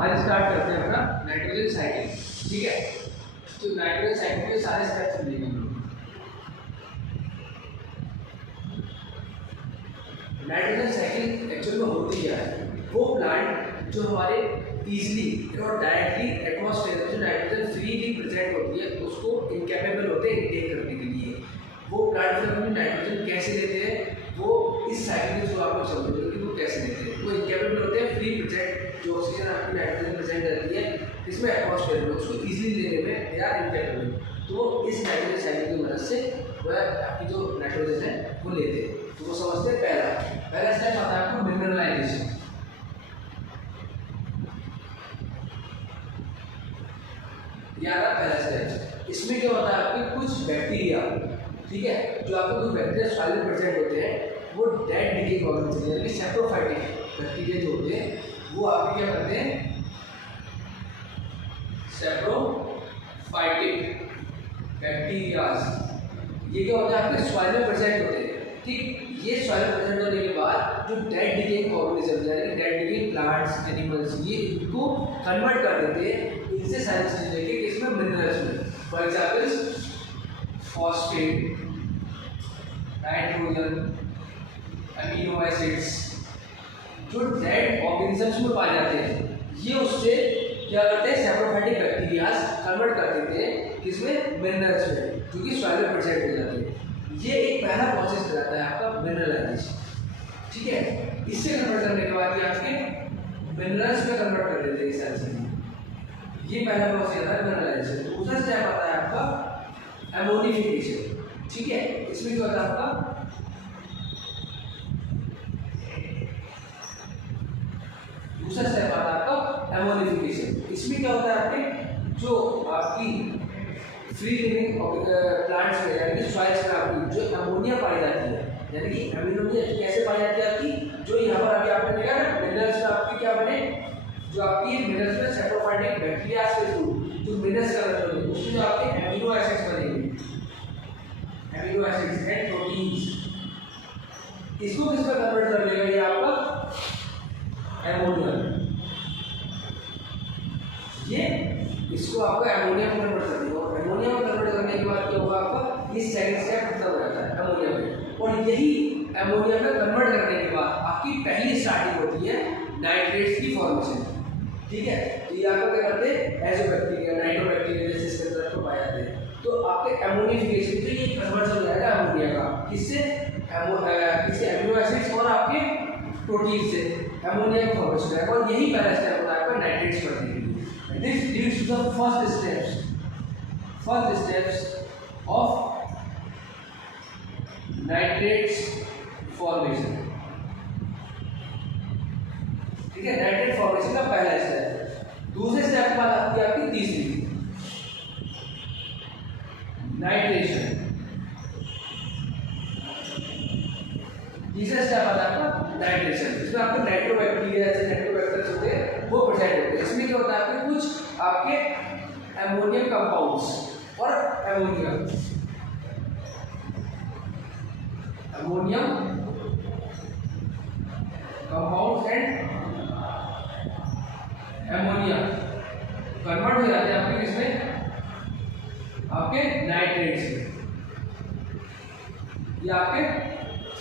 आज स्टार्ट करते हैं अपना नाइट्रोजन साइकिल। ठीक है, तो नाइट्रोजन साइकिल के सारे स्टेप्स देखेंगे हम लोग। नाइट्रोजन साइकिल एक्चुअल में होती क्या है? वो प्लांट जो हमारे इजीली और डायरेक्टली एटमॉस्फेयर में जो नाइट्रोजन फ्रीली प्रेजेंट होती है उसको इनकैपेबल होते हैं इनटेक करने के लिए। वो प्लांट में हम नाइट्रोजन कैसे लेते हैं, वो इस साइकिल के थ्रू आपको समझ कि वो कैसे लेते हैं। वो इनकैपेबल होते हैं फ्री प्रेजेंट, जो ऑक्सीजन आपकी नाइट्रोजन प्रेजेंट रहती है इसमें एटमॉस्फेयर में, उसको इजीली लेने में दे आर इनकैपेबल। तो इस नाइट्रोजन साइकिल की मदद से वह आपकी जो नाइट्रोजन है वो लेते हैं। तो वो समझते हैं पहला स्टेप आता है आपको मिनरलाइजेशन। याद है पहला स्टेप। इसमें क्या होता है आपके कुछ बैक्टीरिया, ठीक है, जो आपके कुछ बैक्टीरिया सॉइल में प्रेजेंट होते हैं वो डेड डिकेइंग ऑर्गेनिज्म यानी कि सैप्रोफाइटिक बैक्टीरिया जो होते हैं वो आपके क्या करते हैं, सैप्रोफाइटिक बैक्टीरियाज। ये क्या होता है आपके सॉइल में प्रेजेंट होते हैं। ठीक, ये सॉइल में प्रेजेंट होने के बाद जो डेड डिकेइंग ऑर्गेनिज्म यानी कि डेड डिकेइंग प्लांट्स एनिमल्स ये इनको कन्वर्ट कर देते हैं इनसे सारी चीजें लेके इसमें मिनरल्स में। For example phosphate, nitrogen, amino acids जो डेड ऑर्गेनिजम्स में पाए जाते हैं ये उससे क्या करते हैं, सैप्रोफाइटिक बैक्टीरियाज कन्वर्ट कर देते हैं किसमें, मिनरल्स में, जो कि सॉइल में प्रेजेंट हो जाते हैं। ये एक पहला प्रोसेस कहलाता है आपका मिनरलाइजेशन। ठीक है, इससे कन्वर्ट करने के बाद ये आपके मिनरल्स में कन्वर्ट कर देते हैं सारी चीजें। ये पहला प्रोसेस है मिनरलाइजेशन। दूसरा स्टेप आता है आपका एमोनिफिकेशन। ठीक है, इसमें क्या होता है आपका दूसरा स्टेप आता है आपका एमोनिफिकेशन। इसमें क्या होता है आपके जो आपकी फ्री लिविंग प्लांट्स में यानी कि सॉइल्स में आपकी जो अमोनिया पाई जाती है यानी कि अमोनिया कैसे पाई जाती है आपकी, जो यहाँ पर अभी आपने देखा ना मिनरल्स में आपकी क्या बने, जो आपकी मिनरल्स में सैप्रोफाइटिक बैक्टीरिया के थ्रू जो मिनरल्स कन्वर्ट होंगे उसमें जो आपके एमिनो एसिड्स बनेंगे, एमिनो एसिड्स एंड प्रोटीन्स, इसको किस पर कन्वर्ट कर लेगा ये आपका एमोनिया। ये इसको आपका एमोनिया में कन्वर्ट कर देगा और एमोनिया में कन्वर्ट करने के बाद क्या होगा आपका ये सेकंड स्टेप खत्म हो जाता है एमोनिया में। और यही एमोनिया में कन्वर्ट करने के बाद आपकी पहली स्टार्टिंग होती है नाइट्रेट्स की फॉर्मेशन। ठीक है, तो ये आपको क्या करते हैं, एजोबैक्टीरिया, नाइट्रोबैक्टीरिया जैसे इसके अंदर तो पाए जाते हैं। तो आपके एमोनिफिकेशन तो ये कन्वर्ट हो जाएगा अमोनिया का किससे, एमिनो एसिड्स और आपके प्रोटीन से अमोनिया का फॉर्मेशन है। और यही पहला स्टेप होता है आपका नाइट्रेट्स बनने के लिए। This leads to the first steps of nitrates formation। ठीक है, नाइट्रेट फॉर्मेशन का पहला स्टेप। दूसरे स्टेप के बाद आती है आपकी तीसरी नाइट्रेशन। तीसरा स्टेप आता है आपका नाइट्रेशन। इसमें आपको नाइट्रोबैक्टीरिया जैसे नाइट्रोबैक्टर्स होते हैं वो प्रेजेंट होते हैं। इसमें क्या होता है आपके कुछ आपके अमोनियम कंपाउंड्स और ammonium compounds and ammonia convert हो जाते हैं आपके इसमें आपके नाइट्रेट्स में। ये आपके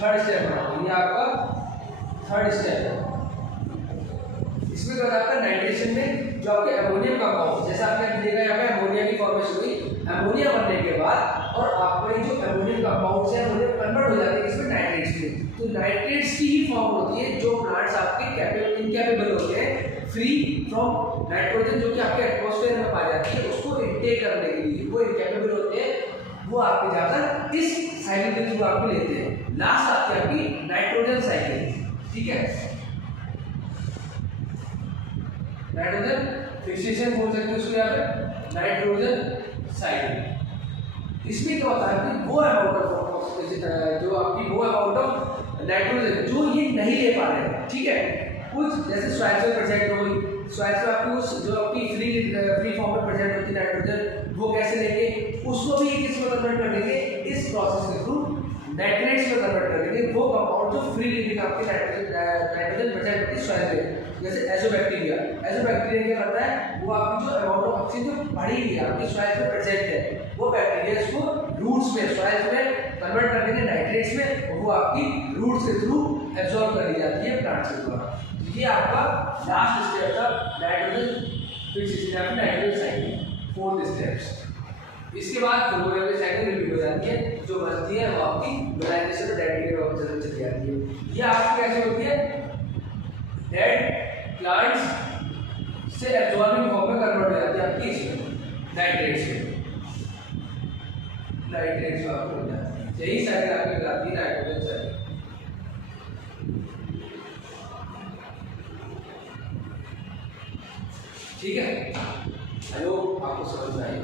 थर्ड स्टेप है, ये आपका थर्ड स्टेप है। इसमें क्या होता है आपका नाइट्रेशन में जो आपके अमोनियम कंपाउंड जैसा आपने देखा यहाँ पे अमोनिया की फॉर्मेशन हुई, अमोनिया बनने के बाद और आपके जो अमोनियम कंपाउंड्स हैं अमोनिया कन्वर्ट हो जाते हैं इसमें नाइट्रेट्स में। तो नाइट्रेट्स की ही फॉर्म होती है जो प्लांट्स आपके इनकैपेबल होते हैं फ्री फ्रॉम नाइट्रोजन जो कि आपके एटमॉस्फेयर में पाई जाती है उसको इनटेक करने के लिए। वो इनकैपेबल होते हैं, वो आपके जाकर इस साइकिल के थ्रू आपके लेते हैं। लास्ट आती है आपकी नाइट्रोजन साइकिल। ठीक है, नाइट्रोजन फिक्सेशन बोल सकते हैं उसको यहाँ पे नाइट्रोजन साइकिल। इसमें क्या होता है कि वो अमाउंट ऑफ जो आपकी वो अमाउंट ऑफ नाइट्रोजन जो ये नहीं ले पा रहे हैं। ठीक है, कुछ जैसे सॉइल में प्रेजेंट हो गई, सॉइल में आपकी उस जो आपकी फ्री फॉर्म में प्रेजेंट होती है नाइट्रोजन वो कैसे लेंगे, उसको भी किस में कन्वर्ट कर देंगे, इस प्रोसेस के थ्रू नाइट्रेट्स में कन्वर्ट कर देंगे। वो कंपाउंड कंपाउंड जो फ्री लिविंग आपके नाइट्रोजन प्रेजेंट होती है सॉइल में, जैसे एजोबैक्टीरिया। एजोबैक्टीरिया क्या करता है, वो आपकी जो अमाउंट ऑफ ऑक्सीजन जो बढ़ी हुई है आपकी सॉइल में प्रेजेंट है, वो बैक्टीरिया इसको रूट्स में सॉइल में कन्वर्ट कर देंगे नाइट्रेट्स में, और वो आपकी रूट्स के थ्रू एब्जॉर्ब कर ली जाती है प्लांट्स के द्वारा। ये आपका लास्ट स्टेप था nitrogen fixation, nitrogen cycle, fourth steps. इसके बाद फ्लोरोकेमिकल साइकिल रिपीट हो जाती है, जो बचती है वो आपकी मिलाइजेशन और डेड डिकम्पोजिशन चली जाती है। ये आपकी कैसे होती है, डेड प्लांट्स से एब्जॉर्बिंग फॉर्म में कन्वर्ट हो जाती है आपकी इसमें नाइट्रेट्स में, नाइट्रेट्स में आपको हो जाती है। यही साइकिल आपकी कहलाती है नाइट्रोजन साइकिल। ठीक है, आई होप आपको समझ में आई।